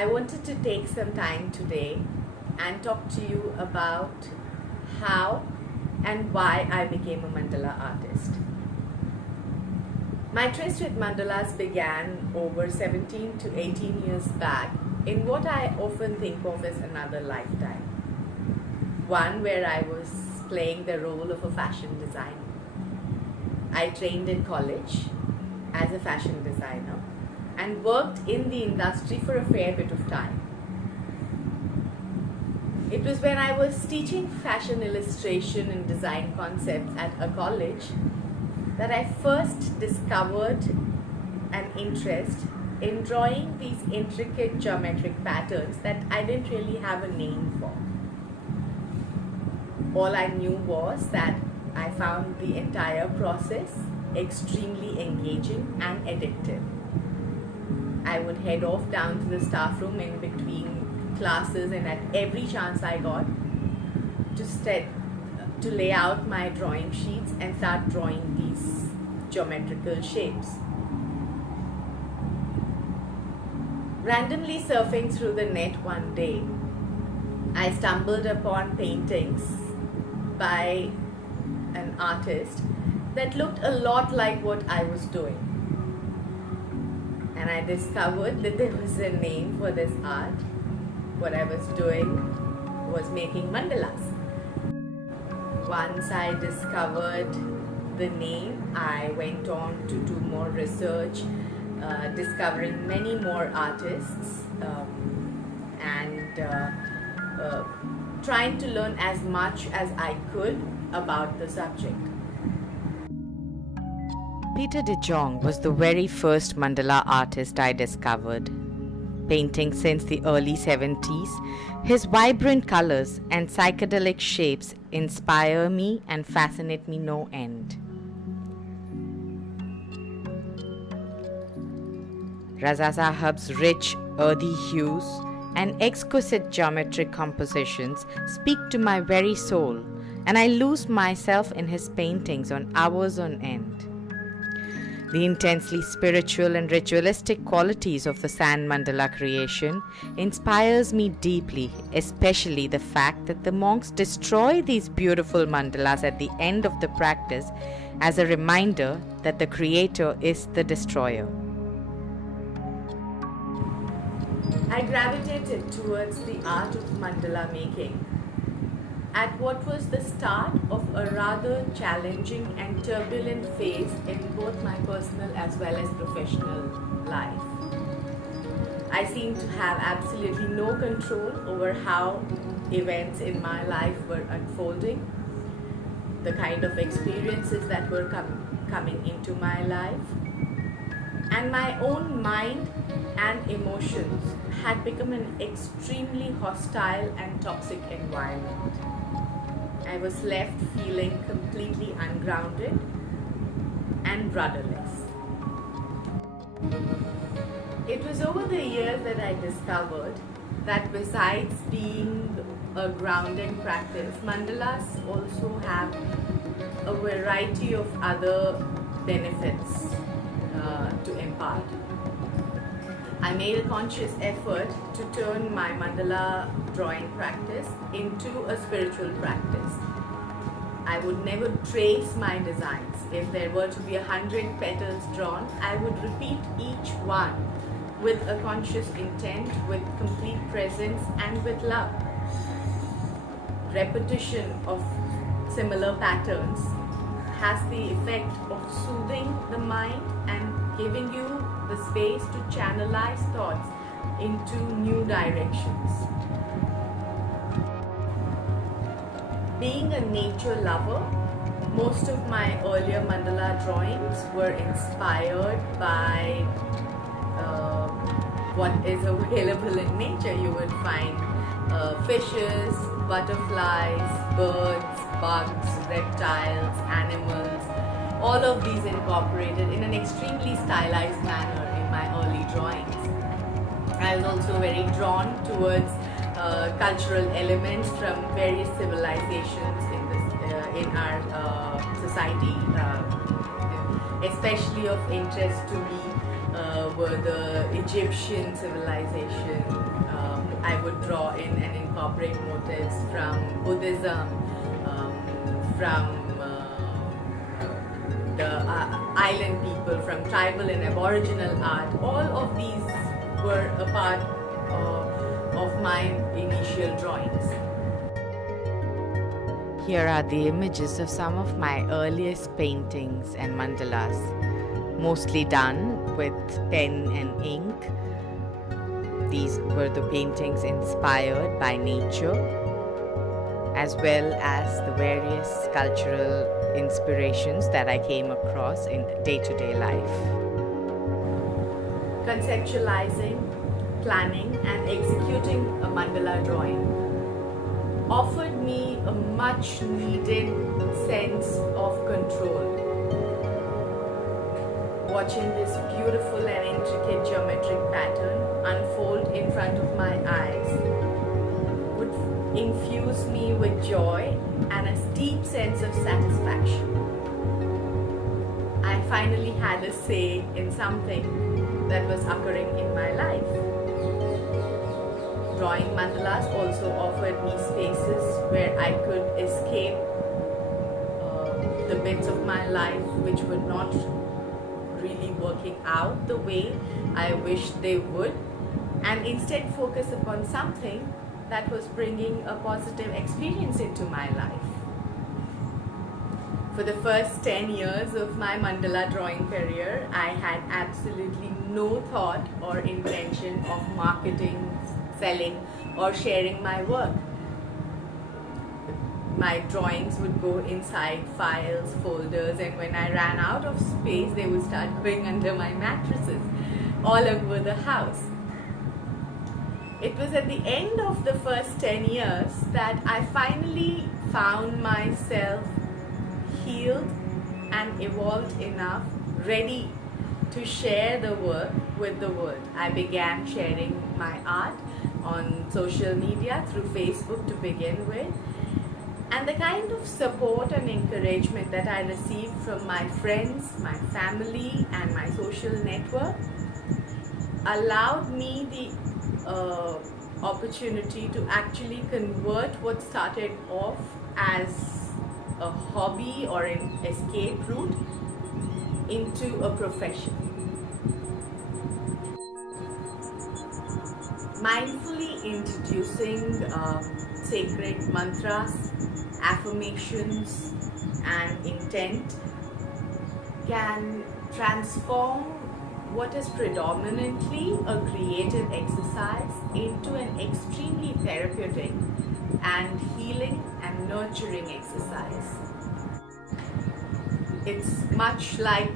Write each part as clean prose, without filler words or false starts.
I wanted to take some time today and talk to you about how and why I became a mandala artist. My tryst with mandalas began over 17 to 18 years back in what I often think of as another lifetime. One where I was playing the role of a fashion designer. I trained in college as a fashion designer and worked in the industry for a fair bit of time. It was when I was teaching fashion illustration and design concepts at a college that I first discovered an interest in drawing these intricate geometric patterns that I didn't really have a name for. All I knew was that I found the entire process extremely engaging and addictive. I would head off down to the staff room in between classes, and at every chance I got to lay out my drawing sheets and start drawing these geometrical shapes. Randomly surfing through the net one day, I stumbled upon paintings by an artist that looked a lot like what I was doing. And I discovered that there was a name for this art. What I was doing was making mandalas. Once I discovered the name, I went on to do more research, discovering many more artists and trying to learn as much as I could about the subject. Peter de Jong was the very first mandala artist I discovered. Painting since the early 70s, his vibrant colors and psychedelic shapes inspire me and fascinate me no end. Raza Sahab's rich, earthy hues and exquisite geometric compositions speak to my very soul, and I lose myself in his paintings on hours on end. The intensely spiritual and ritualistic qualities of the sand mandala creation inspires me deeply, especially the fact that the monks destroy these beautiful mandalas at the end of the practice as a reminder that the creator is the destroyer. I gravitated towards the art of mandala making at what was the start of a rather challenging and turbulent phase in both my personal as well as professional life. I seemed to have absolutely no control over how events in my life were unfolding, the kind of experiences that were coming into my life, and my own mind and emotions had become an extremely hostile and toxic environment. I was left feeling completely ungrounded and rudderless. It was over the years that I discovered that besides being a grounding practice, mandalas also have a variety of other benefits to impart. I made a conscious effort to turn my mandala drawing practice into a spiritual practice. I would never trace my designs. If there were to be 100 petals drawn, I would repeat each one with a conscious intent, with complete presence and with love. Repetition of similar patterns has the effect of soothing the mind and giving you the space to channelize thoughts into new directions. Being a nature lover, most of my earlier mandala drawings were inspired by what is available in nature. You would find fishes, butterflies, birds, bugs, reptiles, animals, all of these incorporated in an extremely stylized manner in my early drawings. I was also very drawn towards cultural elements from various civilizations in our society. Especially of interest to me were the Egyptian civilization. I would draw in and incorporate motifs from Buddhism, from the island people, from tribal and aboriginal art. All of these were a part of my initial drawings. Here are the images of some of my earliest paintings and mandalas, mostly done with pen and ink. These were the paintings inspired by nature, as well as the various cultural inspirations that I came across in day-to-day life. Conceptualizing, planning, and executing a mandala drawing offered me a much needed sense of control. Watching this beautiful and intricate geometric pattern unfold in front of my eyes would infuse me with joy and a deep sense of satisfaction. I finally had a say in something that was occurring in my life. Drawing mandalas also offered me spaces where I could escape the bits of my life which were not really working out the way I wished they would, and instead focus upon something that was bringing a positive experience into my life. For the first 10 years of my mandala drawing career, I had absolutely no thought or intention of marketing, selling, or sharing my work. My drawings would go inside files, folders, and when I ran out of space, they would start going under my mattresses all over the house. It was at the end of the first 10 years that I finally found myself healed and evolved enough, ready to share the work with the world. I began sharing my art on social media through Facebook to begin with, and the kind of support and encouragement that I received from my friends, my family, and my social network allowed me the opportunity to actually convert what started off as a hobby or an escape route into a profession. Mindfully introducing sacred mantras, affirmations, and intent can transform what is predominantly a creative exercise into an extremely therapeutic and healing and nurturing exercise. It's much like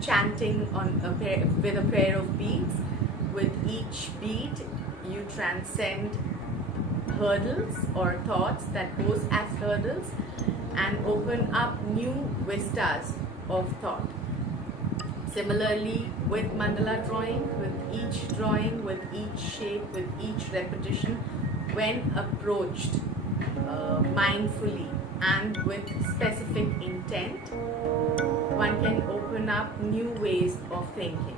chanting on with a pair of beads. With each bead, you transcend hurdles or thoughts that pose as hurdles and open up new vistas of thought. Similarly, with mandala drawing, with each shape, with each repetition, when approached mindfully and with specific intent, one can open up new ways of thinking.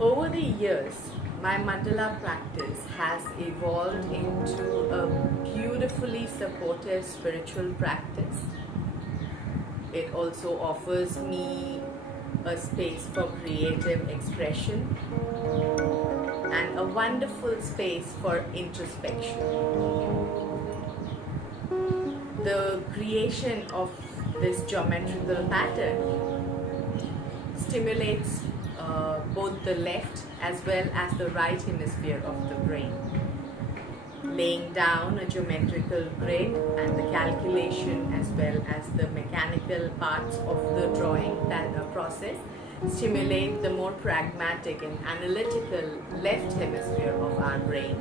Over the years, my mandala practice has evolved into a beautifully supportive spiritual practice. It also offers me a space for creative expression and a wonderful space for introspection. The creation of this geometrical pattern stimulates both the left as well as the right hemisphere of the brain. Laying down a geometrical grid and the calculation as well as the mechanical parts of the drawing process stimulate the more pragmatic and analytical left hemisphere of our brain,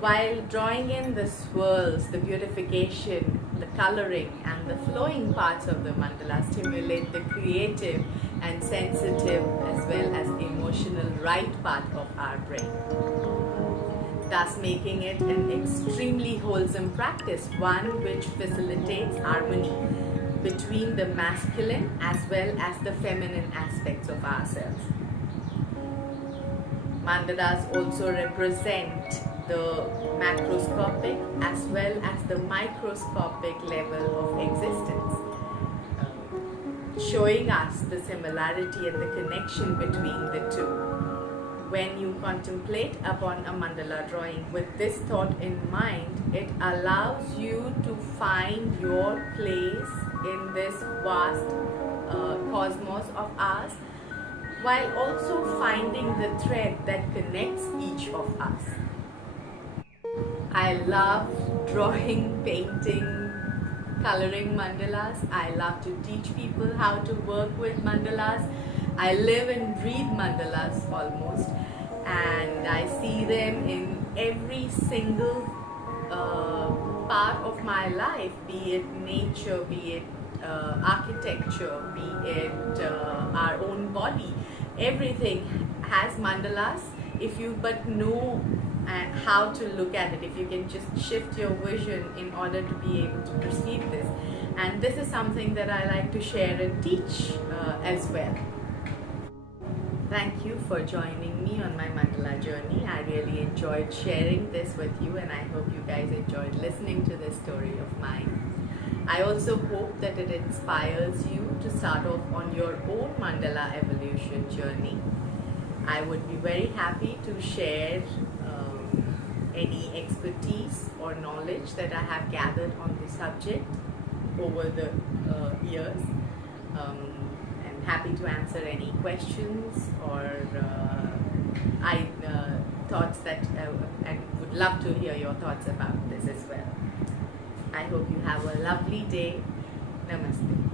while drawing in the swirls, the beautification, the coloring and the flowing parts of the mandala stimulate the creative and sensitive as well as emotional right part of our brain, thus making it an extremely wholesome practice, one which facilitates harmony between the masculine as well as the feminine aspects of ourselves. Mandalas also represent the macroscopic as well as the microscopic level of existence, showing us the similarity and the connection between the two. When you contemplate upon a mandala drawing with this thought in mind, it allows you to find your place in this vast cosmos of ours, while also finding the thread that connects each of us. I love drawing, painting, coloring mandalas. I love to teach people how to work with mandalas. I live and breathe mandalas almost, and I see them in every single part of my life, be it nature, be it architecture, be it our own body. Everything has mandalas if you but know how to look at it, if you can just shift your vision in order to be able to perceive this. And this is something that I like to share and teach as well. Thank you for joining me on my mandala journey. I really enjoyed sharing this with you, and I hope you guys enjoyed listening to this story of mine. I also hope that it inspires you to start off on your own mandala evolution journey. I would be very happy to share any expertise or knowledge that I have gathered on the subject over the years. I'm happy to answer any questions or thoughts that and would love to hear your thoughts about this as well. I hope you have a lovely day. Namaste.